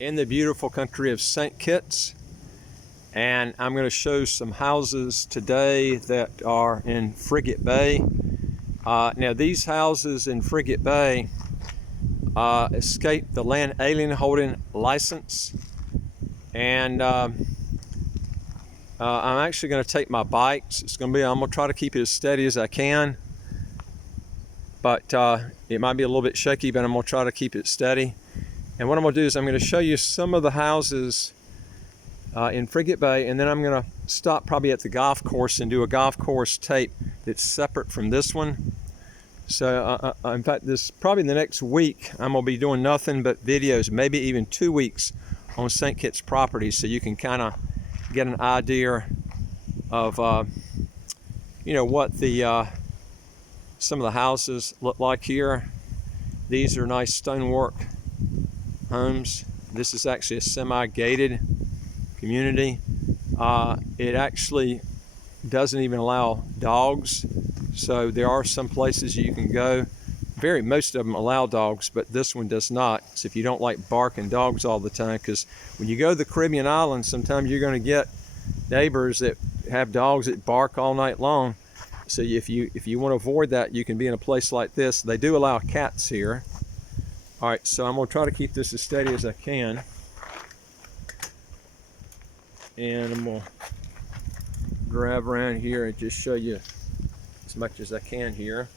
in the beautiful country of St. Kitts, and I'm going to show some houses today that are in Frigate Bay. Now these houses in Frigate Bay escaped the land alien holding license, and I'm actually going to take my bikes. I'm going to try to keep it as steady as I can, but it might be a little bit shaky, but I'm going to try to keep it steady. And what I'm going to do is I'm going to show you some of the houses in Frigate Bay, and then I'm going to stop probably at the golf course and do a golf course tape that's separate from this one. So in fact, this probably the next week I'm going to be doing nothing but videos, maybe even 2 weeks on St. Kitts property, so you can kind of get an idea of what the some of the houses look like here. These are nice stonework homes. This is actually a semi-gated community. It actually doesn't even allow dogs, so there are some places you can go. Most of them allow dogs, but this one does not. So if you don't like barking dogs all the time, because when you go to the Caribbean islands, sometimes you're going to get neighbors that have dogs that bark all night long. So if you want to avoid that, you can be in a place like this. They do allow cats here. All right, so I'm going to try to keep this as steady as I can. And I'm going to drive around here and just show you as much as I can here.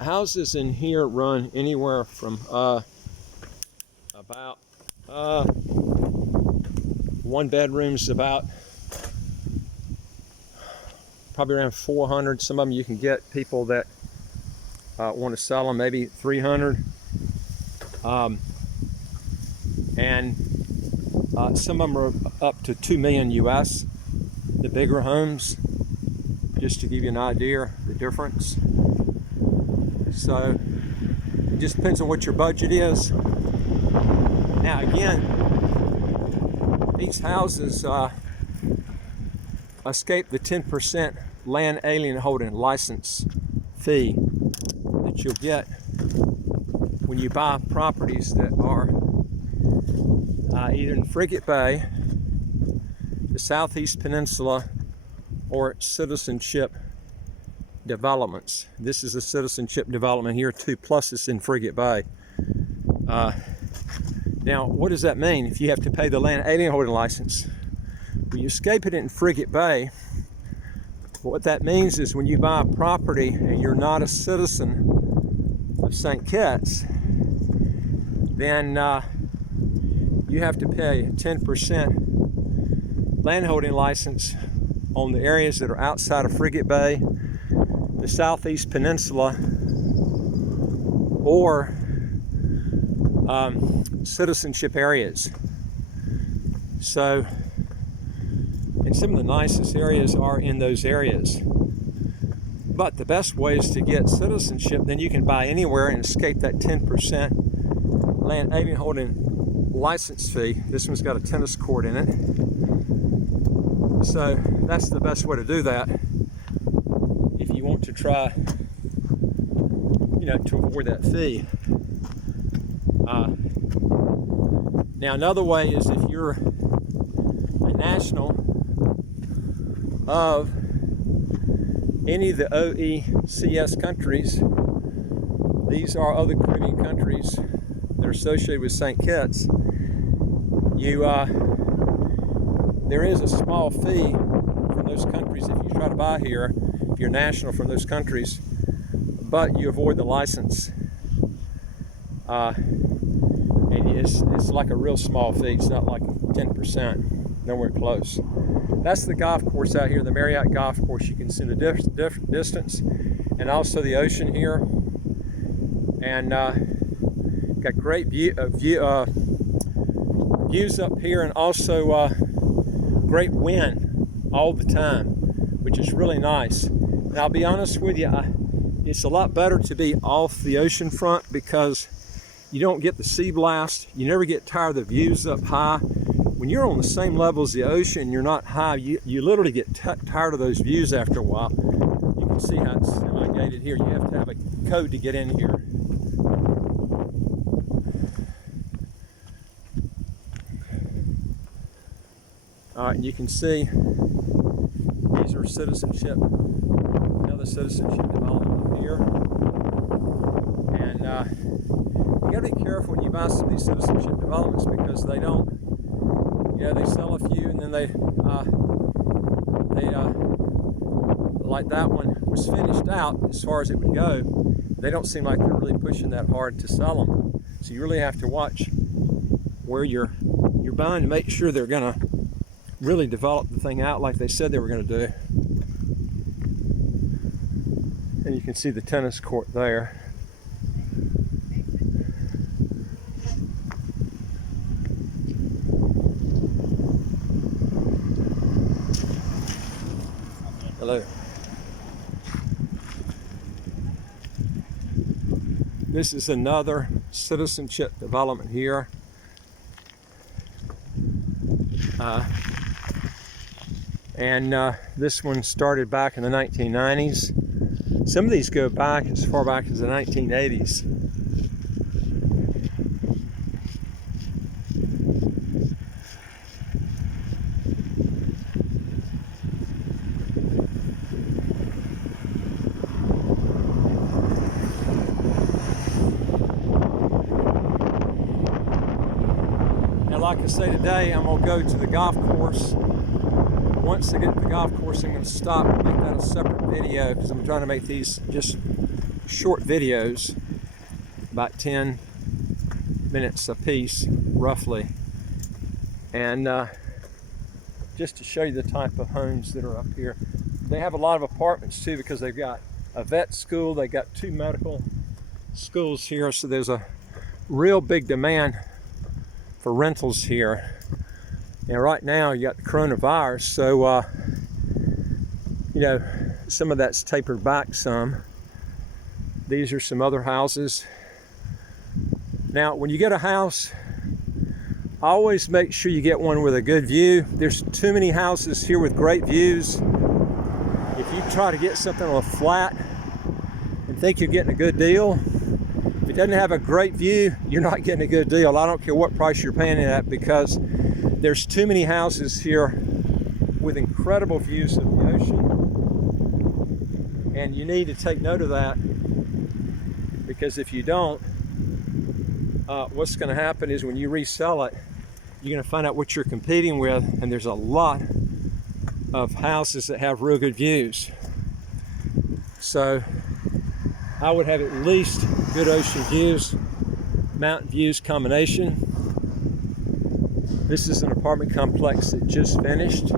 Houses in here run anywhere from about one bedroom's about probably around 400. Some of them you can get people that want to sell them, maybe 300. And some of them are up to 2 million US, the bigger homes, just to give you an idea the difference. So it just depends on what your budget is. Now again, these houses escape the 10% land alien holding license fee that you'll get when you buy properties that are either in Frigate Bay, the Southeast Peninsula, or citizenship developments. This is a citizenship development here too, plus it's in Frigate Bay. Now, what does that mean if you have to pay the land alien holding license? When you escape it in Frigate Bay, what that means is when you buy a property and you're not a citizen of St. Kitts, then you have to pay a 10% landholding license on the areas that are outside of Frigate Bay, the Southeast Peninsula, or citizenship areas. So, and some of the nicest areas are in those areas. But the best way is to get citizenship, then you can buy anywhere and escape that 10% land alien holding license fee. This one's got a tennis court in it. So that's the best way to do that if you want to try, to avoid that fee. Now another way is if you're a national of any of the OECS countries. These are other Caribbean countries that are associated with St. Kitts. There is a small fee from those countries if you try to buy here, if you're national from those countries, but you avoid the license. And it's like a real small fee. It's not like 10%, nowhere close. That's the golf course out here, the Marriott golf course. You can see the distance and also the ocean here. And got great views up here, and also great wind all the time, which is really nice. And I'll be honest with you, it's a lot better to be off the ocean front because you don't get the sea blast. You never get tired of the views up high. when you're on the same level as the ocean, you're not high, you literally get tired of those views after a while. You can see how it's semi-gated here. You have to have a code to get in here. All right, and you can see these are citizenship, another citizenship development here. And you gotta be careful when you buy some of these citizenship developments, because they don't, they sell a few and then they like that one was finished out as far as it would go. They don't seem like they're really pushing that hard to sell them. So you really have to watch where you're buying to make sure they're gonna really develop the thing out like they said they were gonna do. And you can see the tennis court there. Hello. This is another citizenship development here. This one started back in the 1990s. Some of these go back as far back as the 1980s. And like I say today, I'm going to go to the golf course. Once I get to the golf course, I'm going to stop and make that a separate video, because I'm trying to make these just short videos, about 10 minutes a piece, roughly. And just to show you the type of homes that are up here. They have a lot of apartments too, because they've got a vet school, they got 2 medical schools here, so there's a real big demand for rentals here. And right now you got the coronavirus, so some of that's tapered back some. These are some other houses. Now, when you get a house, always make sure you get one with a good view. There's too many houses here with great views. If you try to get something on a flat and think you're getting a good deal, if it doesn't have a great view, you're not getting a good deal. I don't care what price you're paying it at, because there's too many houses here with incredible views of the ocean. And you need to take note of that, because if you don't, what's going to happen is when you resell it, you're going to find out what you're competing with, and there's a lot of houses that have real good views. So I would have at least good ocean views, mountain views combination. This is an apartment complex that just finished.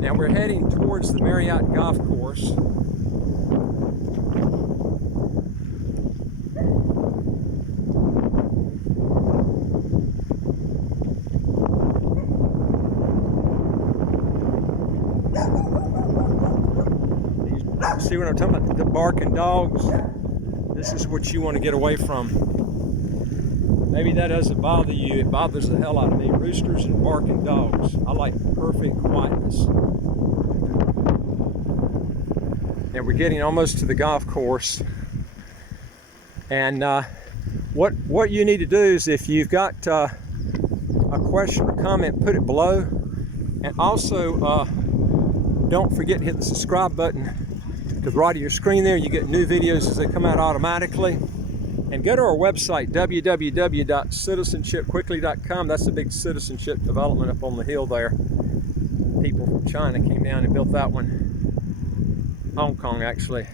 Now we're heading towards the Marriott golf course. See what I'm talking about? The barking dogs. This is what you want to get away from. Maybe that doesn't bother you. It bothers the hell out of me. Roosters and barking dogs. I like perfect quietness. Now we're getting almost to the golf course. And what you need to do is, if you've got a question or comment, put it below. And also, don't forget to hit the subscribe button to the right of your screen there. You get new videos as they come out automatically. And go to our website, www.citizenshipquickly.com. That's the big citizenship development up on the hill there. People from China came down and built that one. Hong Kong, actually.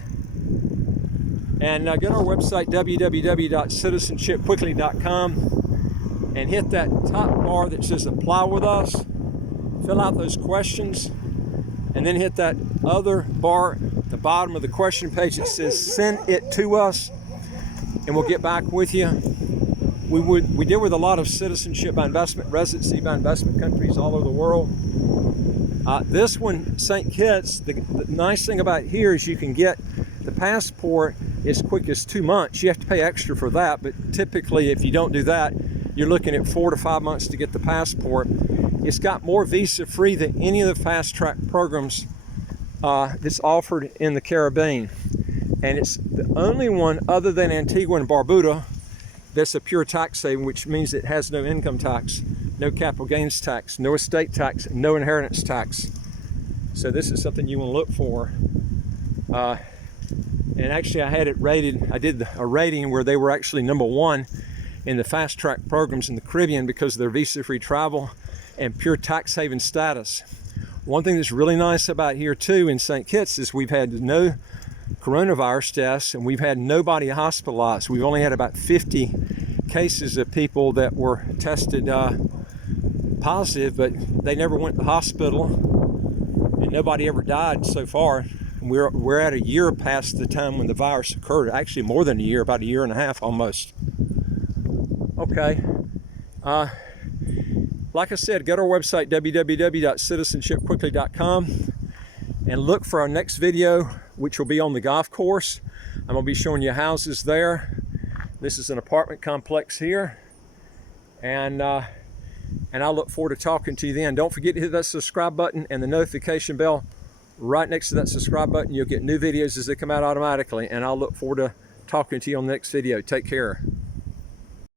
And go to our website, www.citizenshipquickly.com, and hit that top bar that says apply with us. Fill out those questions, and then hit that other bar at the bottom of the question page that says send it to us, and we'll get back with you. We deal with a lot of citizenship by investment, residency by investment countries all over the world. This one, St. Kitts, the nice thing about here is you can get the passport as quick as 2 months. You have to pay extra for that, but typically if you don't do that, you're looking at 4 to 5 months to get the passport. It's got more visa-free than any of the fast-track programs that's offered in the Caribbean. And it's the only one other than Antigua and Barbuda that's a pure tax haven, which means it has no income tax, no capital gains tax, no estate tax, no inheritance tax. So this is something you want to look for. And actually I had it rated, I did a rating where they were actually #1 in the fast track programs in the Caribbean because of their visa-free travel and pure tax haven status. One thing that's really nice about here too in St. Kitts is we've had no coronavirus deaths and we've had nobody hospitalized. We've only had about 50 cases of people that were tested positive, but they never went to the hospital and nobody ever died so far. We're at a year past the time when the virus occurred, actually more than a year, about a year and a half almost. Okay, like I said, go to our website www.citizenshipquickly.com and look for our next video, which will be on the golf course. I'm going to be showing you houses there. This is an apartment complex here, and I look forward to talking to you then. Don't forget to hit that subscribe button and the notification bell right next to that subscribe button. You'll get new videos as they come out automatically, and I'll look forward to talking to you on the next video. Take care.